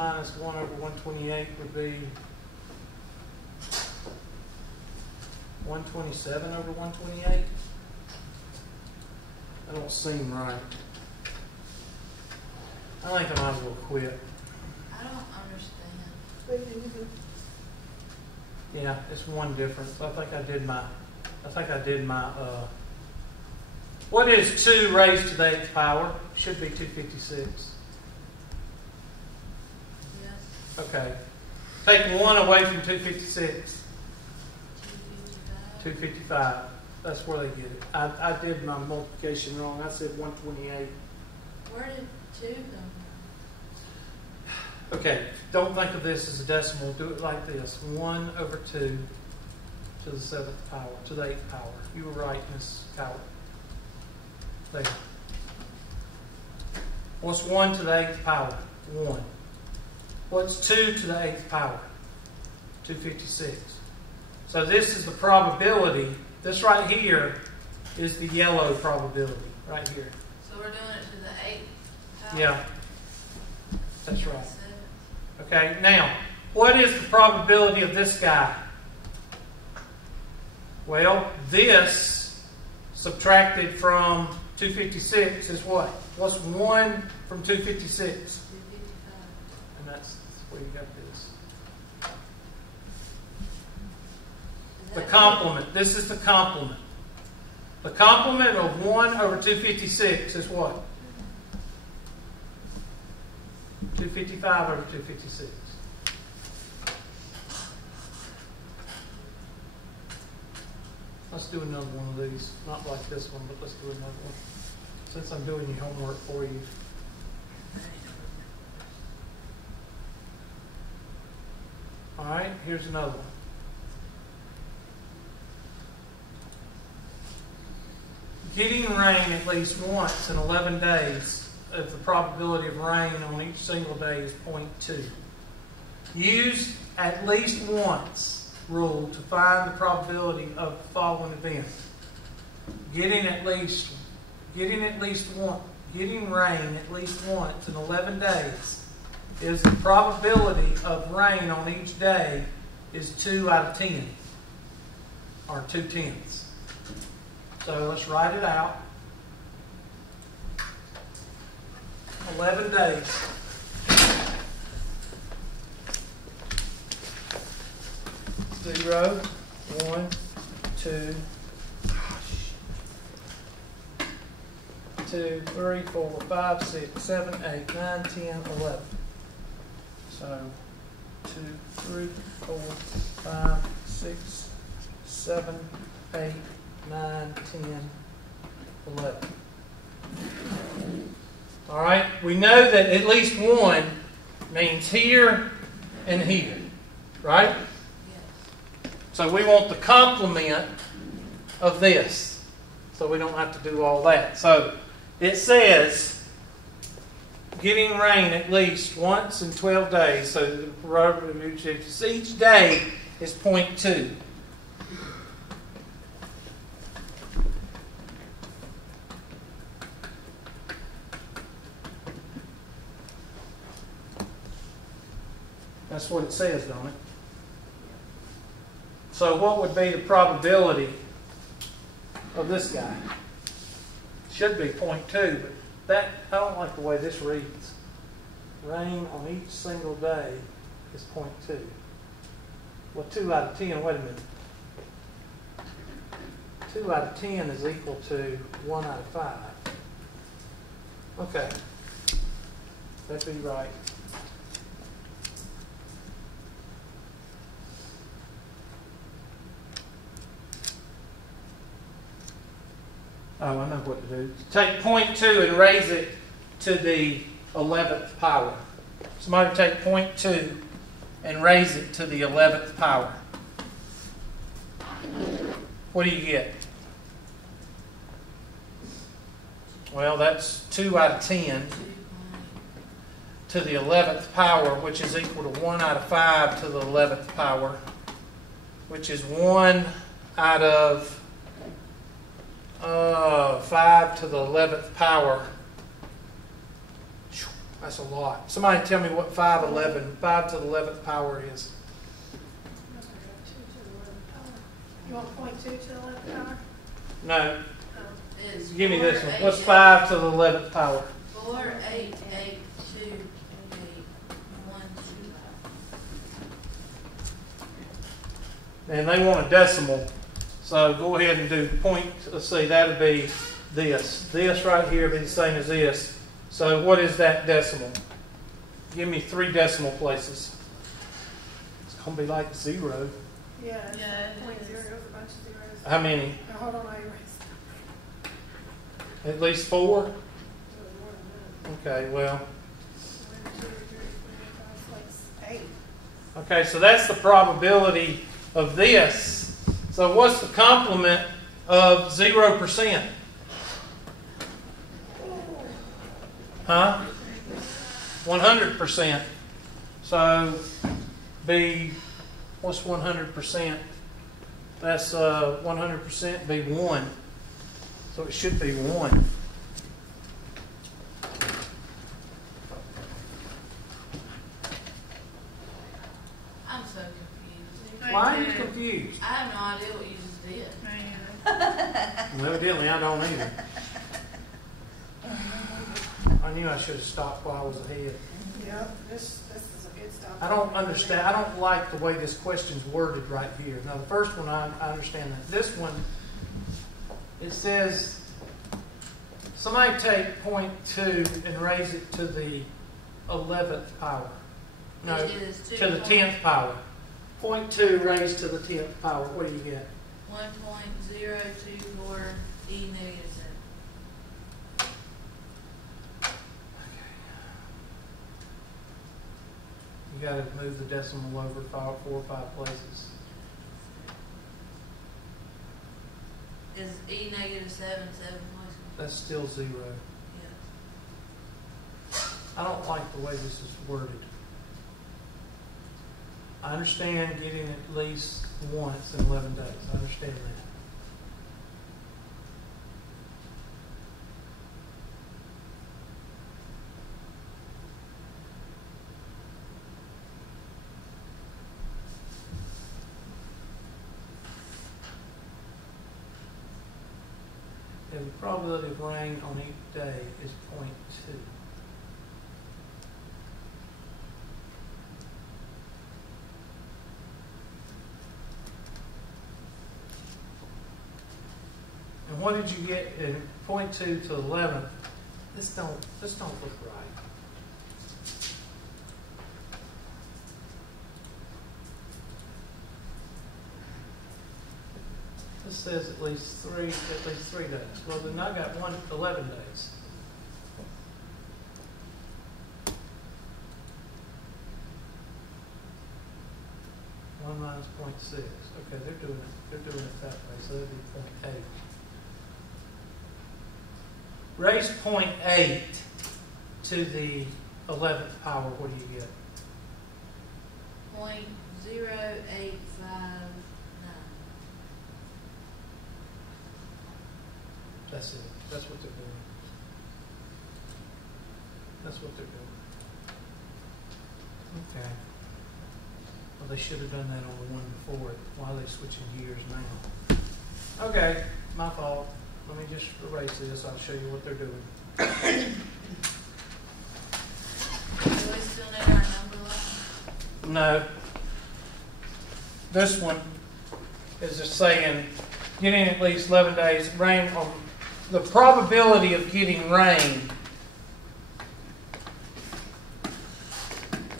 minus 1 over 128 would be 127 over 128. That don't seem right. I think I might as well quit. I don't understand. Yeah, it's one difference. I think I did my, what is 2 raised to the 8th power? Should be 256. Yes. Okay. Take 1 away from 256. 255. 255. That's where they get it. I did my multiplication wrong. I said 128. Where did 2 come Okay, don't think of this as a decimal. Do it like this. 1 over 2 to the 7th power, to the 8th power. You were right, Miss Coward. There. What's 1 to the 8th power? 1. What's 2 to the 8th power? 256. So this is the probability. This right here is the yellow probability, right here. from? So we're doing it to the 8th power? Yeah, that's right. 7th. Okay, now, what is the probability of this guy? Well, this subtracted from 256 is what? What's 1 from 256? 255. And that's where you got this. Is The that complement. This is the complement. The complement of 1 over 256 is what? 255 over 256. Let's do another one of these. Not like this one, but let's do another one. Since I'm doing your homework for you. Alright, here's another one. Getting rain at least once in 11 days, if the probability of rain on each single day is 0.2. Use at least once rule to find the probability of the following event. Getting rain at least once in 11 days is the probability of rain on each day is 2 out of 10, or 2/10. So let's write it out. 11 days. Zero, 1, 2, 2, 3, 4, 5, 6, 7, 8, 9, 10, 11. So 2, 3, 4, 5, 6, 7, 8, 9, 10, 11. All right, we know that at least 1 means here and here, right? Yes. So we want the complement of this, so we don't have to do all that. So it says getting rain at least once in 12 days. So each day is 0.2. That's what it says, don't it? So what would be the probability of this guy? Should be 0.2, but that, I don't like the way this reads. Rain on each single day is 0.2. Well, 2 out of 10, wait a minute. 2 out of 10 is equal to 1 out of 5. Okay. That'd be right. Oh, I know what to do. Take 0.2 and raise it to the 11th power. Somebody take 0.2 and raise it to the 11th power. What do you get? Well, that's 2 out of 10 to the 11th power, which is equal to 1 out of 5 to the 11th power, which is 1 out of 5 to the 11th power. That's a lot. Somebody tell me what 5 to the 11th power is. You want 0.2 to the 11th power? No. It's Give me this one. 4, What's 8, 5 to the 11th power? 4, 8, 8, 2, 8, 1, 2. And they want a decimal. So go ahead and do point. Let's see, that'd be this. This right here would be the same as this. So what is that decimal? Give me 3 decimal places. It's going to be like 0. Yeah, Yeah, it 0.0 is. is a bunch of zeros. How many? Now, hold on, I erased. At least 4? It was more than Okay, well. that. 1, 2, 3, 4, 5, 6, 8. Okay, so that's the probability of this. So what's the complement of 0%? Huh? 100%. So what's 100%? That's 100% be 1. So it should be 1. I'm so confused. Why are you confused? I have no idea what you just did. Well, evidently I don't either. I knew I should have stopped while I was ahead. Yeah, this is a good stop. I don't understand. I don't like the way this question's worded right here. Now, the first one, I understand that. This one, it says, somebody take 0.2 and raise it to the 11th power. No, It is to the 10th power. 0.2 raised to the 10th power. What do you get? 1.024 e negative 7. You got to move the decimal over 4 or 5 places. Is e negative 7 places? That's still 0. Yeah. I don't like the way this is worded. I understand getting at least once in 11 days. I understand that. And the probability of rain on each day is 0.2. And what did you get in 0.2 to 11? This don't look right. This says at least three days. Well, then I got 11 days. One minus 0.6. Okay, they're doing it that way. So that'd be 0.8. Raise 0.8 to the 11th power. What do you get? 0.0859. That's it. That's what they're doing. That's what they're doing. Okay. Well, they should have done that on the one before it. Why are they switching gears now? Okay, my fault. Let me just erase this. I'll show you what they're doing. Do we still need our number line? No. This one is just saying getting at least 11 days rain on the probability of getting rain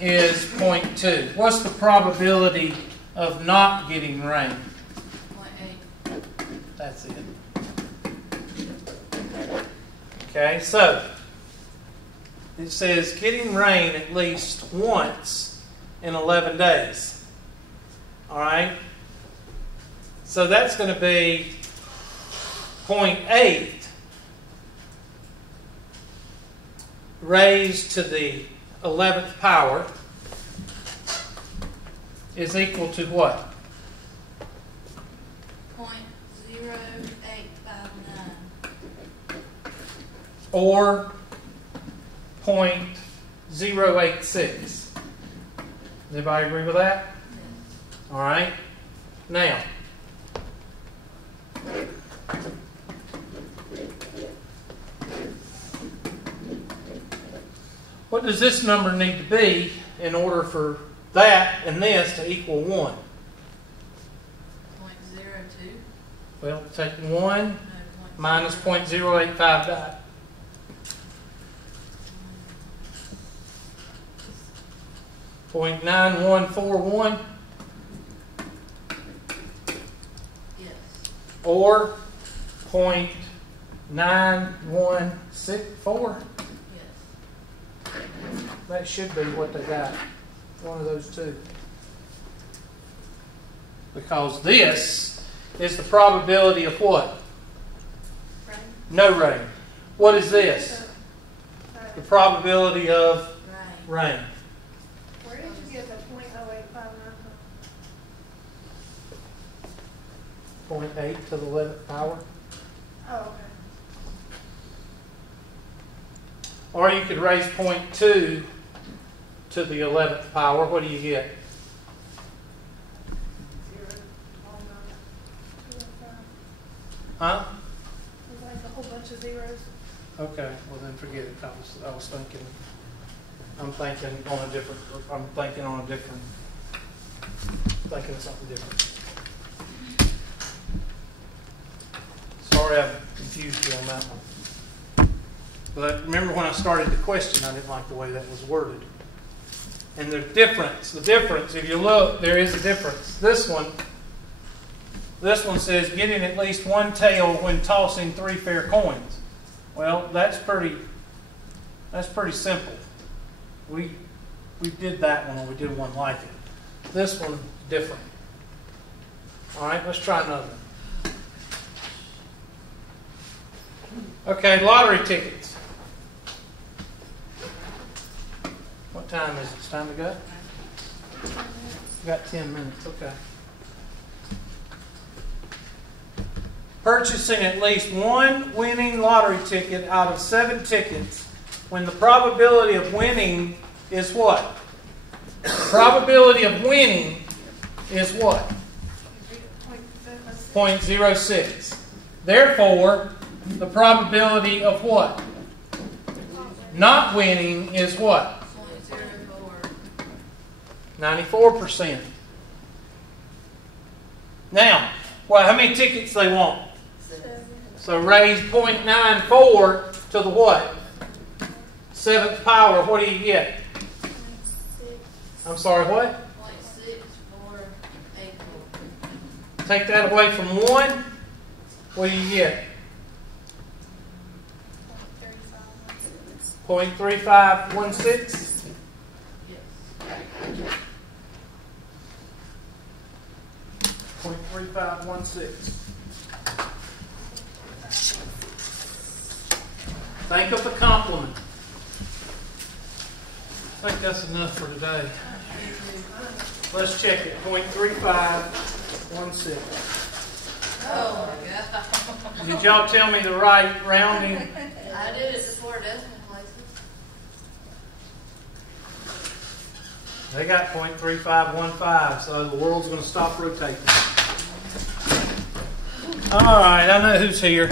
is 0.2. What's the probability of not getting rain? 0.8. That's it. Okay, so it says getting rain at least once in 11 days. All right? So that's going to be 0.8 raised to the 11th power is equal to what? 0.0859. Or 0.0859. .086. Everybody agree with that? All right. Now, what does this number need to be in order for that and this to equal 1? 0.02? Well, taking 1 No, minus 0.085 dot. .9141 Yes. or .9164. Yes. That should be what they got. One of those two. Because this is the probability of what? Right? No rain. What is this? The probability of Right. rain. Where did you get the .0859 from? 0.8 to the 11th power. Oh, okay. Or you could raise 0.2 to the 11th power. What do you get? 0.1925. Huh? It's like a whole bunch of zeros. Okay, well then forget it. I was thinking, I'm thinking on a different, thinking of something different. Sorry I've confused you on that one. But remember when I started the question, I didn't like the way that was worded. And the difference, if you look, there is a difference. This one says getting at least one tail when tossing 3 fair coins. Well, that's pretty simple. We did that one, or we did one like it. This one, different. All right, let's try another one. Okay, lottery tickets. What time is it? It's time to go? We've got 10 minutes, okay. Purchasing at least one winning lottery ticket out of 7 tickets when the probability of winning is what? The probability of winning is what? 0.06. Therefore, the probability of what? Not winning is what? 0.04. 94%. Now, well, how many tickets they want? So raise 0.94 to the what? 7th power. What do you get? I'm sorry, what? 0.6484. Take that away from 1. What do you get? 0.3516. Yes. 0.3516. Think of the complement. I think that's enough for today. Let's check it. 0.3516. Oh my God. Did y'all tell me the right rounding? I did it before decimal places. They got 0.3515, so the world's going to stop rotating. All right, I know who's here.